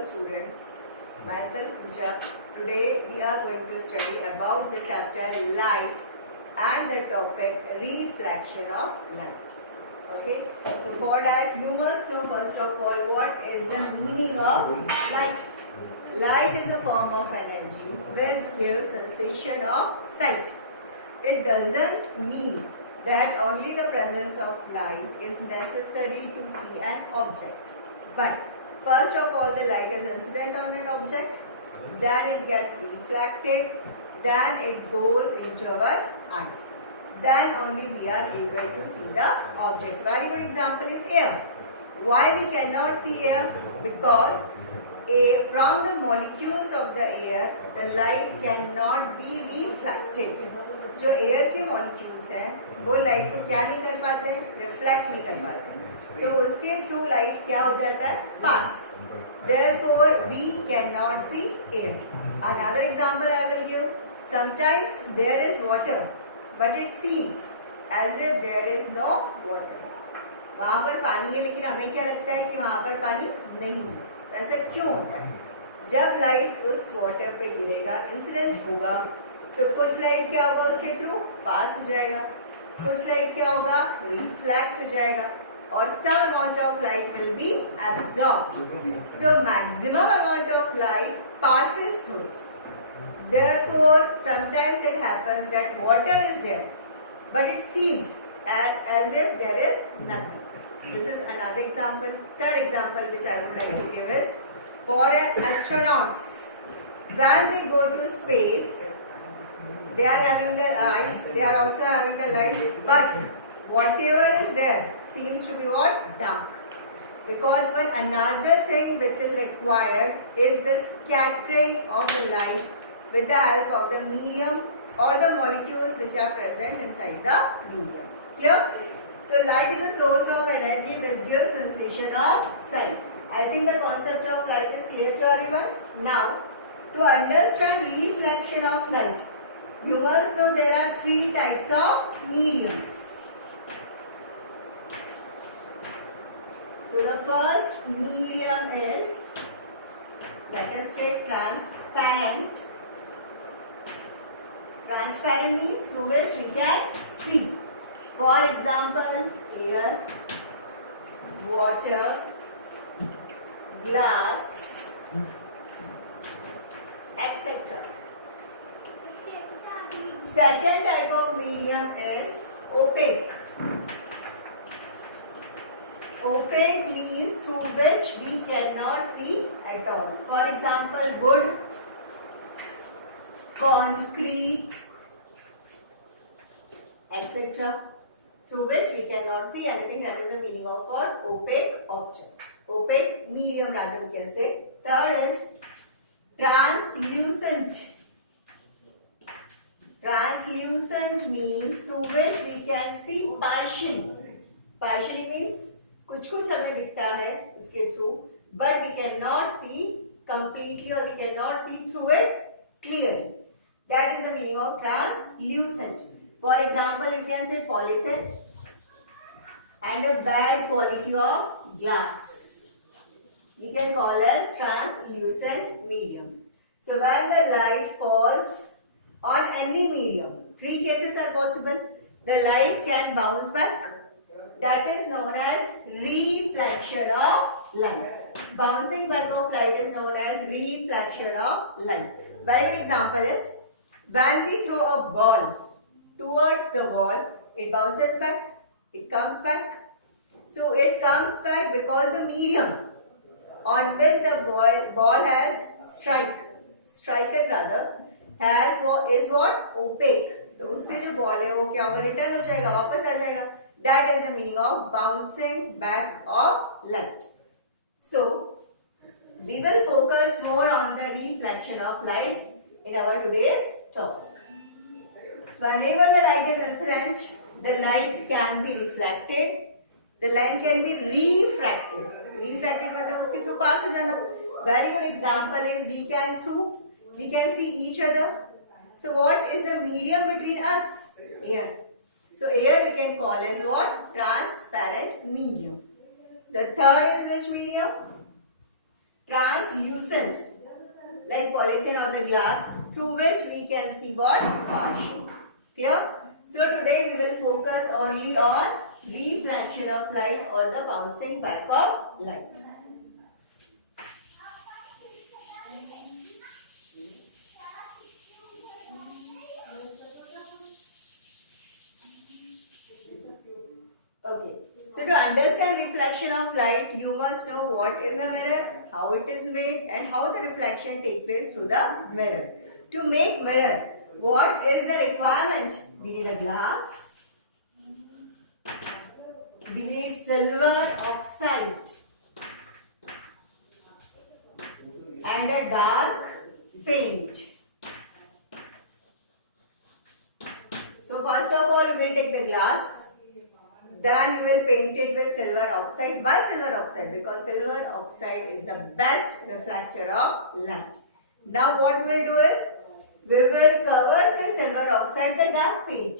students, myself Pooja. Today we are going to study about the chapter light and the topic reflection of light. Okay, so for that you must know first of all what is the meaning of light. Light is a form of energy which gives sensation of sight. It doesn't mean that only the presence of light is necessary to see an object, but first of all the light is incident on that object, then it gets reflected, then it goes into our eyes, then only we are able to see the object. Very good example is air. Why we cannot see air? Because from the molecules of the air the light cannot be reflected. जो air के molecules हैं वो light को क्या नहीं कर पाते, reflect नहीं कर पाते, तो उसके थ्रू लाइट क्या हो जाता है, पास. Therefore we cannot see air. Another example I will give. Sometimes there is water but it seems as if there is no water. वहाँ पर पानी है लेकिन हमें क्या लगता है कि वहाँ पर पानी नहीं है. ऐसा क्यों होता है? जब लाइट उस वाटर पे गिरेगा, इंसिडेंट होगा, तो कुछ लाइट क्या होगा उसके थ्रू पास हो जाएगा, कुछ लाइट क्या होगा रिफ्लेक्ट हो जाएगा, और some amount of light will be absorbed. So maximum amount of light passes through it. Therefore sometimes it happens that water is there but it seems as if there is nothing. This is another example. Third example which I would like to give is for astronauts. When they go to space, they are having the eyes, they are also having the light, but whatever is there seems to be what? Dark. Because one another thing which is required is the scattering of the light with the help of the medium or the molecules which are present inside the medium. Clear? So light is a source of energy which gives sensation of sight. I think the concept of light is clear to everyone. Now, to understand reflection of light, you must know there are three types of mediums. So the first medium is, let us take transparent. Transparent means through which we can see. For example, air, water, glass, etc. Second type of medium is opaque. Opaque means through which we cannot see at all. For example, wood, concrete, etc. through which we cannot see anything. That is the meaning of for opaque object. Opaque medium rather we can say. Third is translucent. Translucent means through which we can see partially. Partially means कुछ कुछ हमें दिखता है उसके through, but we cannot see completely or we cannot see through it clearly. That is the meaning of translucent. For example, you can say polythene and a bad quality of glass. We can call as translucent medium. So when the light falls on any medium, three cases are possible. The light can bounce back. That is known as reflection of light. Bouncing back of light is known as reflection of light. Very good example is when we throw a ball towards the wall, it bounces back, it comes back. So it comes back because the medium on which the ball has striken rather, is what? Opaque. तो उससे जो ball है वो क्या होगा? Return हो जाएगा, वापस आ जाएगा. That is the meaning of bouncing back of light. So we will focus more on the reflection of light in our today's topic. Whenever the light is incident, the light can be reflected, the light can be refracted. Refracted मतलब उसके through pass हो जाना. Very good example is we can see each other. So what is the medium between us? Air. So air we can call as what? Transparent medium. The third is which medium? Translucent. translucent like polythene or the glass through which we can see what? Partial. Clear? So today we will focus only on reflection of light or the bouncing back of light. Okay. So to understand reflection of light, you must know what is a mirror, how it is made, and how the reflection takes place through the mirror. To make mirror, what is the requirement? We need a glass. We need silver oxide and a dark paint. So first of all, we will take the glass. Then we will paint it with silver oxide. Why silver oxide? Because silver oxide is the best reflector of light. Now what we will do is, we will cover the silver oxide with dark paint.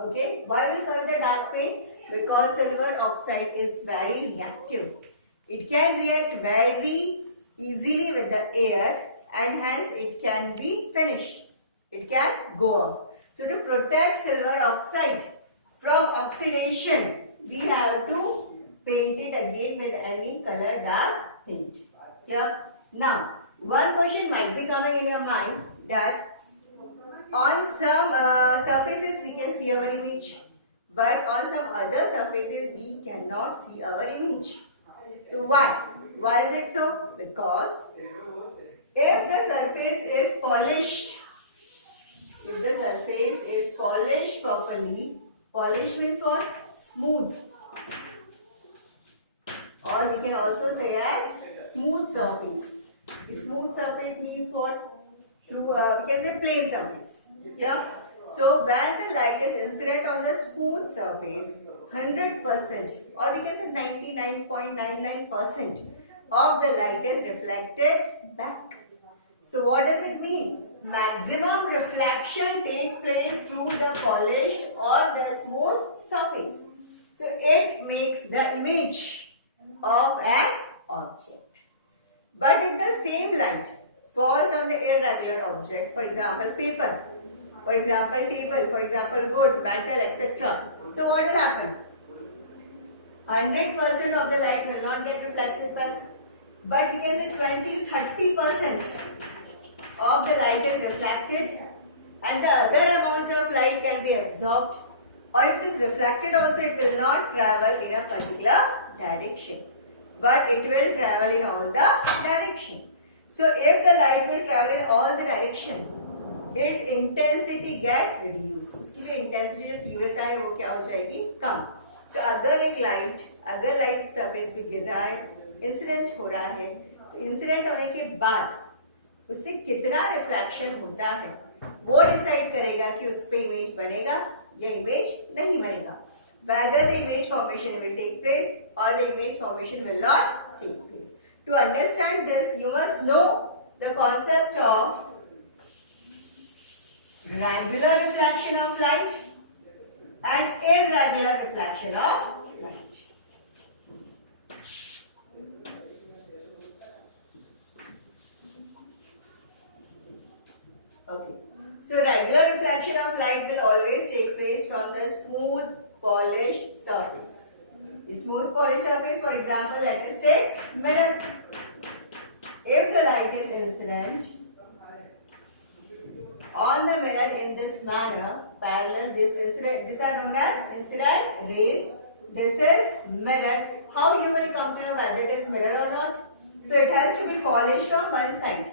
Okay? Why we will cover the dark paint? Because silver oxide is very reactive. It can react very easily with the air and hence it can be finished. It can go off. So to protect silver oxide from oxidation, we have to paint it again with any color dark paint. Here. Now, one question might be coming in your mind that on some surfaces we can see our image, but on some other surfaces we cannot see our image. So why? Why is it so? Because if the surface is polished, properly, polish means what? Smooth. Or we can also say as smooth surface. The smooth surface means what? Through we can say plain surface. Yeah. So when the light is incident on the smooth surface, 100% or we can say 99.99% of the light is reflected back. So what does it mean? Maximum reflection takes place through the polished or the smooth surface. So it makes the image of an object. But if the same light falls on the irregular object, for example paper, for example table, for example wood, metal, etc. So what will happen? 100% of the light will not get reflected back. But we can say 20-30% of the light is reflected and the other amount of light can be absorbed, or if it is reflected also it will not travel in a particular direction, but it will travel in all the direction. So if the light will travel in all the direction, its intensity get reduced. उसकी जो intensity जो तीव्रता है वो क्या हो जाएगी? कम. तो अगर लाइट सरफेस पे गिर रहा है, इंसिडेंट हो रहा है, तो इंसिडेंट होने के बाद उससे कितना रिफ्लेक्शन होता है वो डिसाइड करेगा कि उस पे इमेज बनेगा या इमेज नहीं बनेगा. Whether the image formation will take place or the image formation will not take place. To understand this, you must know the concept of regular reflection of light and irregular reflection of light. Okay. So regular reflection of light will always take place from the smooth polished surface. The smooth polished surface, for example, let us take mirror. If the light is incident on the mirror in this manner, parallel, these are known as incident rays. This is mirror. How you will come to know whether it is mirror or not? So it has to be polished from one side.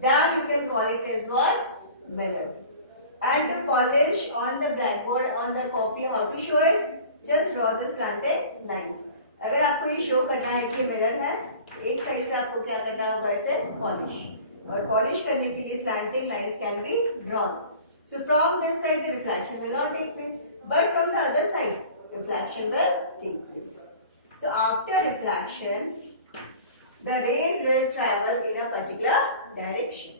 Then you can call it as what? Mirror. And to polish on the blackboard, on the copy, how to show it? Just draw the slanted lines. अगर आपको ये show करना है कि mirror है, एक side से आपको क्या करना होगा ऐसे polish. और polish करने के लिए slanting lines can be drawn. So from this side the reflection will not take place, but from the other side reflection will take place. So after reflection, the rays will travel in a particular direction.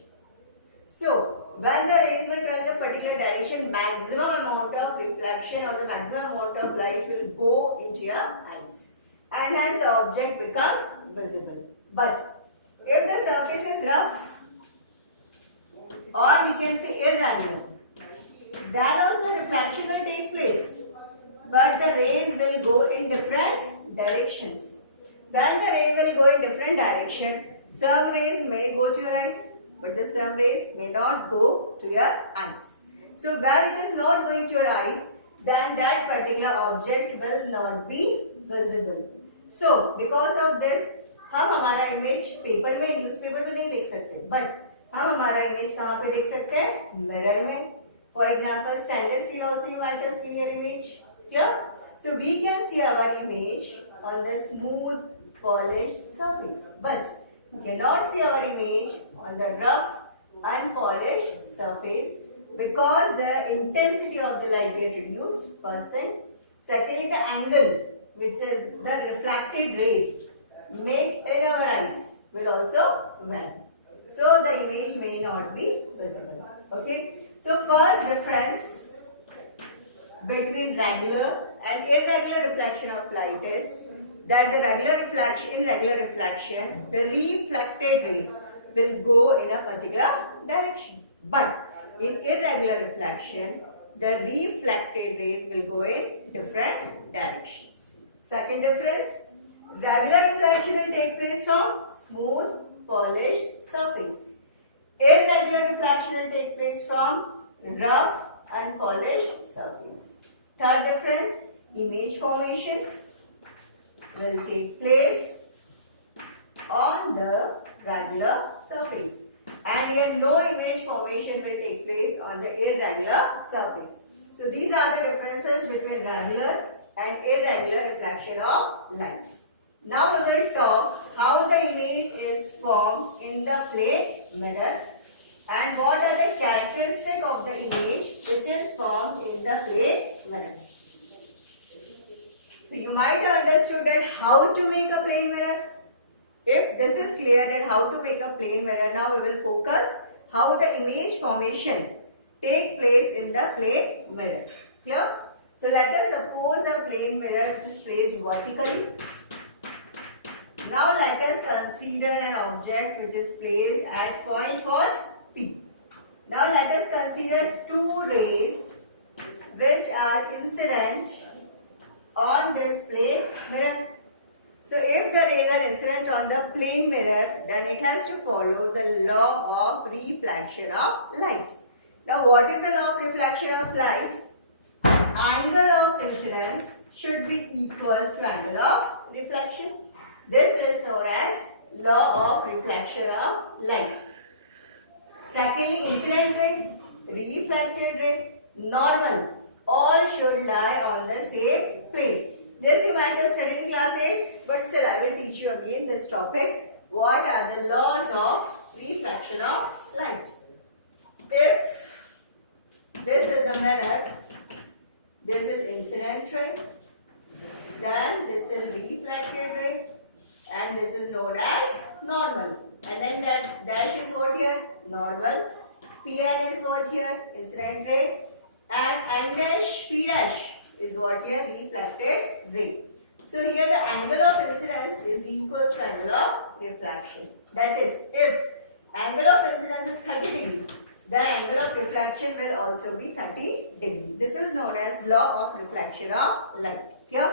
So when the rays will travel in a particular direction, maximum amount of reflection or the maximum amount of light will go into your eyes, and hence the object becomes visible. But if the surface direction. Some rays may go to your eyes, but the some rays may not go to your eyes. So when it is not going to your eyes, then that particular object will not be visible. So because of this, हम हमारा image paper में, newspaper में नहीं देख सकते, but हम हमारा image कहाँ पे देख सकते हैं? मिरर में. For example, stainless steel also you might have seen your image here. So we can see our image on the smooth polished surface, but we cannot see our image on the rough unpolished surface because the intensity of the light get reduced, first thing. Secondly, the angle which the refracted rays make in our eyes will also vary. So the image may not be visible. Okay. So first difference between regular and irregular reflection of light is that the in regular reflection, the reflected rays will go in a particular direction. But in irregular reflection, the reflected rays will go in different directions. Second difference, regular reflection will take place from smooth, polished surface. Irregular reflection will take place from rough, unpolished surface. Third difference, image formation will take place on the regular surface, and here no image formation will take place on the irregular surface. So these are the differences between regular and irregular reflection of light. Now we will talk how the image is formed in the plane mirror and what are the characteristics of the image which is formed in the plane mirror. So you might have understood that how to make a plane mirror. If this is clear that how to make a plane mirror, now we will focus how the image formation take place in the plane mirror. Clear? So let us suppose a plane mirror which is placed vertically. Now let us consider an object which is placed at point what? P. Now let us consider two rays which are incident on this plane mirror. So if the rays are incident on the plane mirror, then it has to follow the law of reflection of light. Now what is the law of reflection of light? Angle of incidence should be equal to angle of reflection. This is known as law of reflection of light. Secondly, incident ray, reflected ray, normal, all should lie on the same plane. This you might have studied in class 8, but still I will teach you again this topic. What are the laws of reflection of light? If this is a mirror, this is incident ray, then this is reflected ray, and this is known as normal. And then that dash is what here? Normal. Pn is what here? Incident ray. And N dash, P dash is what here? Reflected ray. So here the angle of incidence is equals to angle of reflection. That is, if angle of incidence is 30 degrees, then angle of reflection will also be 30 degrees. This is known as law of reflection of light. Here.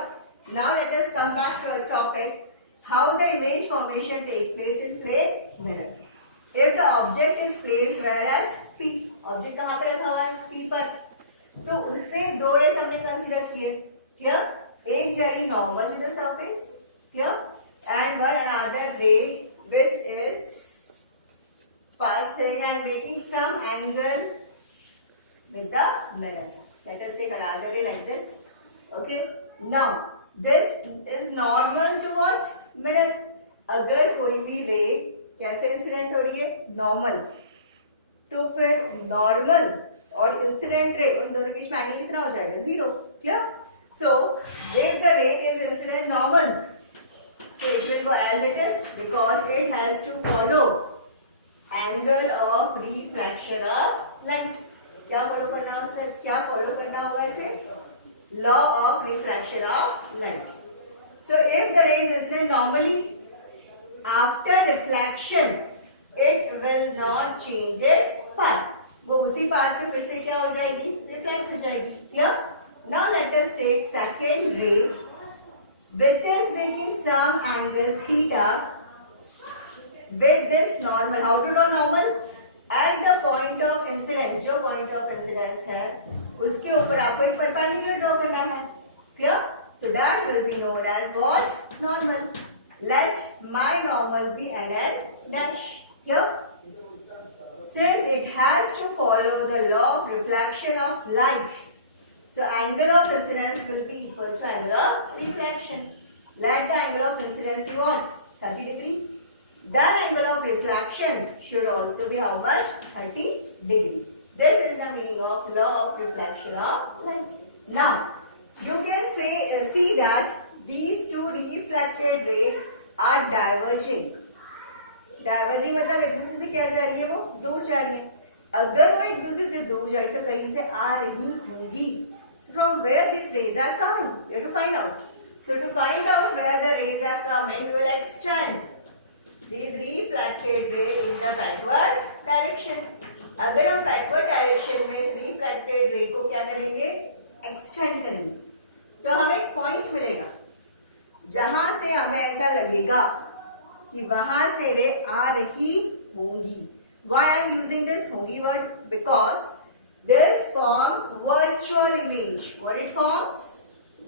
Now let us come back to our topic. How the image formation takes place in plane mirror. If the object is placed where at P, object कहाँ पे रखा हुआ है? P पर. तो उससे दो race हमने कंसीडर किए. Clear? एक जा रही normal to the surface. Clear? And one another ray which is passing and making some angle with the mirror. Let us take another ray like this. Okay. Now this is normal to what? Mirror. अगर कोई भी रे कैसे incident हो रही है? Normal. तो फिर नॉर्मल और इंसिडेंट रे उन दोनों के बीच में एंगल कितना हो जाएगा? 0. क्लियर? सो इफ द रे is incident normal, so it will go as it is because it has to follow angle of reflection of light. क्या फॉलो करना उससे? क्या फॉलो करना होगा इसे? Law of reflection of light. So if the ray is incident normally, after reflection, it will not change its path. वो उसी path पे फिर से क्या हो जाएगी? Reflect हो जाएगी. Clear? Now let us take second ray, which is making some angle theta with this normal. How to draw normal? At the point of incidence, जो point of incidence है उसके ऊपर आपको एक perpendicular draw करना है. Clear? So that will be known as what? Normal. Let my normal be NN dash. Clear? Since it has to follow the law of reflection of light, so angle of incidence will be equal to angle of reflection. Let the angle of incidence be what? 30 degree. Then angle of reflection should also be how much? 30 degree. This is the meaning of law of reflection of light. Now, you can see that these two reflected rays are diverging. Diverging मतलब एक दूसरे से क्या जा रही है? वो दूर जा रही है. अगर वो एक दूसरे से दूर जा रही है तो कहीं से आ रही होंगी. So from where these rays are coming? You have to find out. So to find out where the rays are coming, we will extend these reflected rays in the backward direction. अगर हम backward direction में इस reflected ray को क्या करेंगे? Extend करेंगे. तो हमें एक point मिलेगा जहां से हमें ऐसा लगेगा कि वहां से रे आ रही होंगी. Why I am using this होंगी word? Because this forms virtual image. What it forms?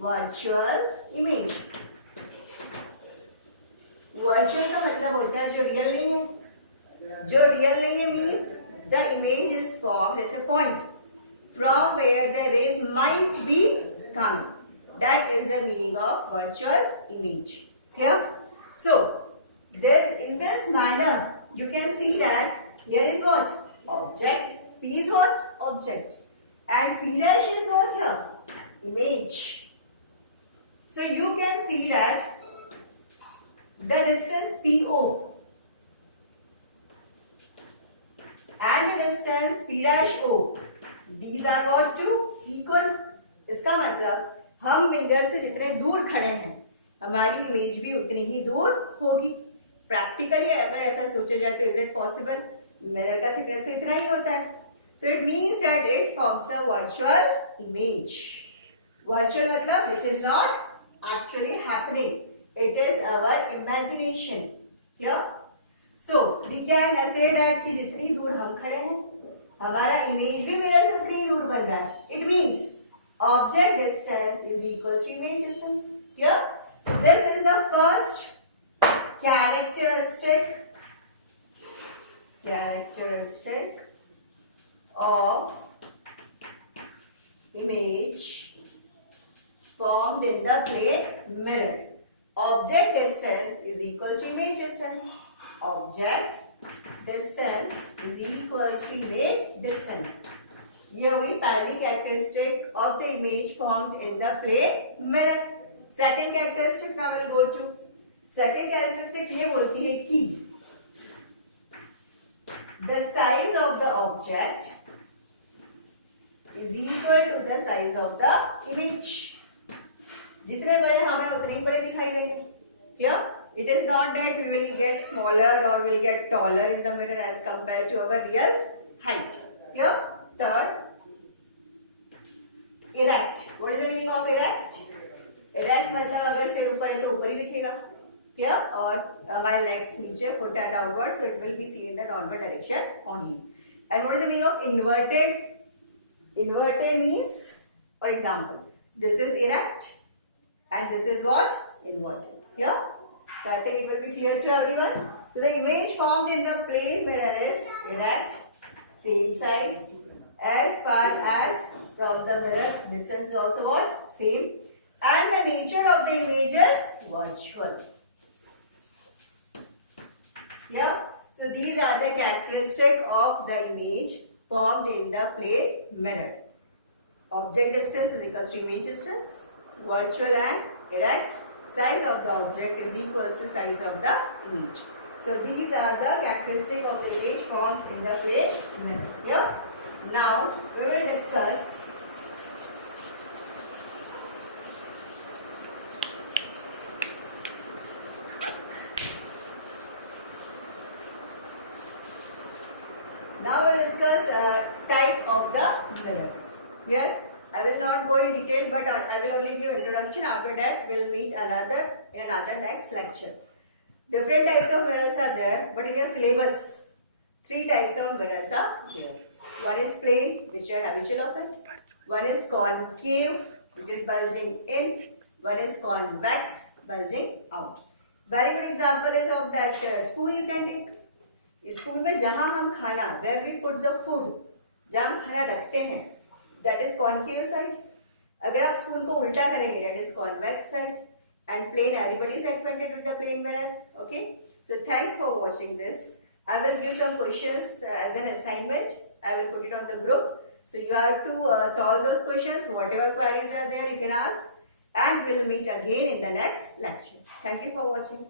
Virtual image. Virtual का मतलब होता है जो real नहीं है. जो real नहीं है means the image is formed at a point from where the rays might be coming. That is the meaning of virtual image. Clear? So, in this manner, you can see that here is what? Object. P is what? Object. And P dash is what here? Image. So, you can see that the distance PO and the distance P dash O, these are what to equal. इसका मतलब हम mirror से जितने दूर खड़े हैं हमारी image भी उतनी ही दूर होगी. प्रैक्टिकली अगर ऐसा सोचा जाए तो इज इट पॉसिबल? मिरर का थिकनेस इतना ही होता है. So it means that it forms a virtual image. Virtual मतलब which is not actually happening, it is our imagination. Clear? So we can say that कि जितनी दूर हम खड़े हैं हमारा इमेज भी मिरर से उतनी दूर बन रहा है. It means object distance is equals to image distance. Here, so this is the first characteristic of image formed in the plane mirror. Object distance is equals to image distance. Object distance is equals to image distance. ये हुई पहली characteristic of the image formed in the plane mirror. Second characteristic now will go to. Second characteristic ये बोलती है कि the size of the object is equal to the size of the image. जितने बड़े हमें उतने ही बड़े दिखाई देंगे. Clear? It is not that we will get smaller और will get taller in the mirror as compare to our real height. Clear? Third, erect. What is the meaning of erect? Erect मतलब अगर सिर ऊपर है तो ऊपर ही दिखेगा. Clear? और हमारे legs नीचे, foot are downward, so it will be seen in the downward direction only. And what is the meaning of inverted? Inverted means, for example, this is erect and this is what? Inverted. Clear? So I think it will be clear to everyone. So the image formed in the plane mirror is erect, same size. As far as from the mirror, distance is also what? Same. And the nature of the image is virtual. Yeah. So these are the characteristics of the image formed in the plane mirror. Object distance is equals to image distance. Virtual and erect. Size of the object is equals to size of the image. So these are the characteristics of the image formed in the plane mirror. Yeah. Now we will discuss type of the mirrors. Here I will not go in detail, but I will only give introduction. After that we will meet in another next lecture. Different types of mirrors are there. but in your syllabus, 3 types of mirrors are there. One is plain, which you are habitual of it. One is concave, which is bulging in. One is convex, bulging out. Very good example is of that spoon you can take. Spoon में जहां हम खाना, where we put the food, जहां हम खाना रखते हैं, that is concave side. अगर आप स्पून को उल्टा करेंगे, that is convex side. And plain, everybody is acquainted with the plain mirror. Okay. So thanks for watching this. I will give some questions as an assignment. I will put it on the group. So you have to solve those questions. Whatever queries are there, you can ask. And we'll meet again in the next lecture. Thank you for watching.